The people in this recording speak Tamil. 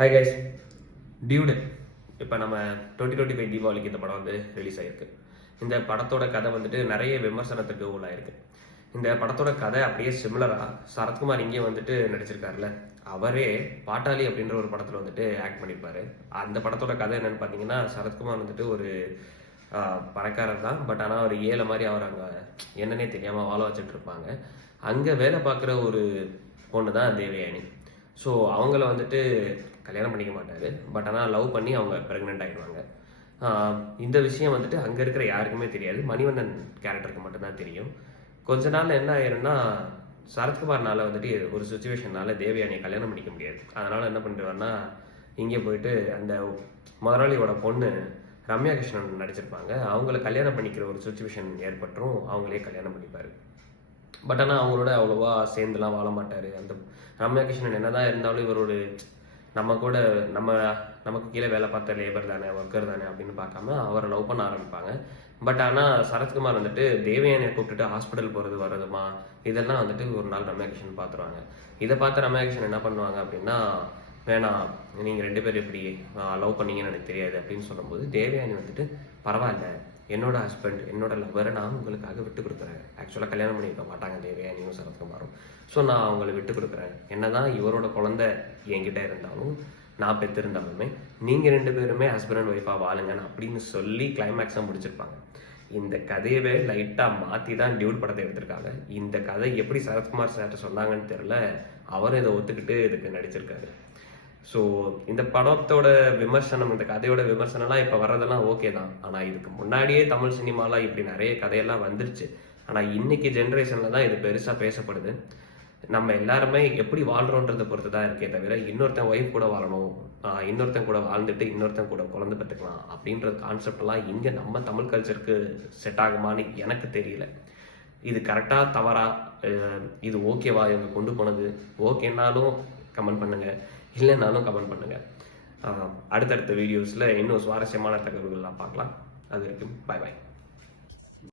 ஹாய் கைஸ், டியூடு இப்போ நம்ம 2025 தீபாவளிக்கு இந்த படம் வந்து ரிலீஸ் ஆகிருக்கு. இந்த படத்தோட கதை வந்துட்டு நிறைய விமர்சனத்துக்கு உள்ளாயிருக்கு. இந்த படத்தோட கதை அப்படியே சிமிலராக சரத்குமார் இங்கே வந்துட்டு நடிச்சிருக்காருல்ல, அவரே பாட்டாளி அப்படின்ற ஒரு படத்தில் வந்துட்டு ஆக்ட் பண்ணியிருப்பாரு. அந்த படத்தோட கதை என்னன்னு பார்த்தீங்கன்னா, சரத்குமார் வந்துட்டு ஒரு பணக்காரர் தான், பட் ஆனால் ஒரு ஏழை மாதிரி அவர் அங்கே என்னன்னே தெரியாமல் வாழ வச்சுட்டு இருப்பாங்க. அங்கே வேலை பார்க்குற ஒரு பொண்ணு தான் தேவயானி. ஸோ அவங்கள வந்துட்டு கல்யாணம் பண்ணிக்க மாட்டார், பட் ஆனால் லவ் பண்ணி அவங்க ப்ரெக்னென்ட் ஆகிடுவாங்க. இந்த விஷயம் வந்துட்டு அங்கே இருக்கிற யாருக்குமே தெரியாது, மணிவண்ணன் கேரக்டருக்கு மட்டும்தான் தெரியும். கொஞ்ச நாள் என்ன ஆயிரும்னா, சரத்குமார்னால வந்துட்டு ஒரு சுச்சுவேஷனால தேவயானியை கல்யாணம் பண்ணிக்க முடியாது. அதனால் என்ன பண்ணிடுவார்னா, இங்கே போயிட்டு அந்த முதலாளியோட பொண்ணு ரம்யா கிருஷ்ணன் நடிச்சிருப்பாங்க, அவங்கள கல்யாணம் பண்ணிக்கிற ஒரு சுச்சுவேஷன் ஏற்பட்டுரும். அவங்களே கல்யாணம் பண்ணிப்பார். பட் ஆனால் அவங்களோட அவ்வளோவா சேர்ந்துலாம் வாழ மாட்டார். அந்த ரம்யா கிருஷ்ணன் என்னதான் இருந்தாலும் இவரோட நமக்கு கீழே வேலை பார்த்த லேபர் தானே, ஒர்க்கர் தானே அப்படின்னு பார்க்காம அவரை லவ் பண்ண ஆரம்பிப்பாங்க. பட் ஆனால் சரத்குமார் வந்துட்டு தேவயானியை கூப்பிட்டுட்டு ஹாஸ்பிட்டல் போகிறது வர்றதுமா இதெல்லாம் வந்துட்டு ஒரு நாள் ரம்யா கிருஷ்ணன் பார்த்துருவாங்க. இதை பார்த்து ரம்யா கிருஷ்ணன் என்ன பண்ணுவாங்க அப்படின்னா, வேணாம், நீங்கள் 2 பேர் எப்படி லவ் பண்ணீங்கன்னு எனக்கு தெரியாது அப்படின்னு சொல்லும்போது, தேவயானி வந்துட்டு பரவாயில்ல, என்னோட ஹஸ்பண்ட், என்னோட லவ்வரை நான் உங்களுக்காக விட்டு கொடுக்குறேன். ஆக்சுவலாக கல்யாணம் பண்ணியிருக்க மாட்டாங்க தேவயானியும் சரத்குமாரும். ஸோ நான் அவங்களை விட்டு கொடுக்குறேன். என்னதான் இவரோட குழந்தை என்கிட்ட இருந்தாலும், நான் பெற்றிருந்தாலுமே நீங்கள் 2 பேருமே ஹஸ்பண்ட் அண்ட் ஒய்ஃபாக வாழுங்கன்னு அப்படின்னு சொல்லி கிளைமேக்ஸாக முடிச்சிருப்பாங்க. இந்த கதையவே லைட்டாக மாற்றி தான் டியூட் படத்தை எடுத்திருக்காங்க. இந்த கதை எப்படி சரத்குமார் சார்ட்ட சொன்னாங்கன்னு தெரில, அவரும் இதை ஒத்துக்கிட்டு இதுக்கு நடிச்சிருக்காரு. ஸோ இந்த படத்தோட விமர்சனம், இந்த கதையோட விமர்சனம்லாம் இப்போ வர்றதெல்லாம் ஓகே தான். ஆனால் இதுக்கு முன்னாடியே தமிழ் சினிமாலாம் இப்படி நிறைய கதையெல்லாம் வந்துருச்சு. ஆனால் இன்னைக்கு ஜென்ரேஷனில் தான் இது பெருசாக பேசப்படுது. நம்ம எல்லாருமே எப்படி வாழ்கிறோன்றதை பொறுத்து தான் இருக்கே தவிர, இன்னொருத்தன் ஒய்ஃப் கூட வாழணும், இன்னொருத்தன் கூட வாழ்ந்துட்டு இன்னொருத்தன் கூட குழந்தை பெற்றுக்கலாம் அப்படின்ற கான்செப்ட்லாம் இங்கே நம்ம தமிழ் கல்ச்சருக்கு செட் ஆகுமான்னு எனக்கு தெரியல. இது கரெக்டாக தவறா, இது ஓகேவா இவங்க கொண்டு போனது, ஓகேனாலும் கமெண்ட் பண்ணுங்கள், இல்லைனாலும் கமெண்ட் பண்ணுங்கள். அடுத்தடுத்த வீடியோஸில் இன்னும் சுவாரஸ்யமான தகவல்கள்லாம் பார்க்கலாம். அது வரைக்கும் பாய் பாய்.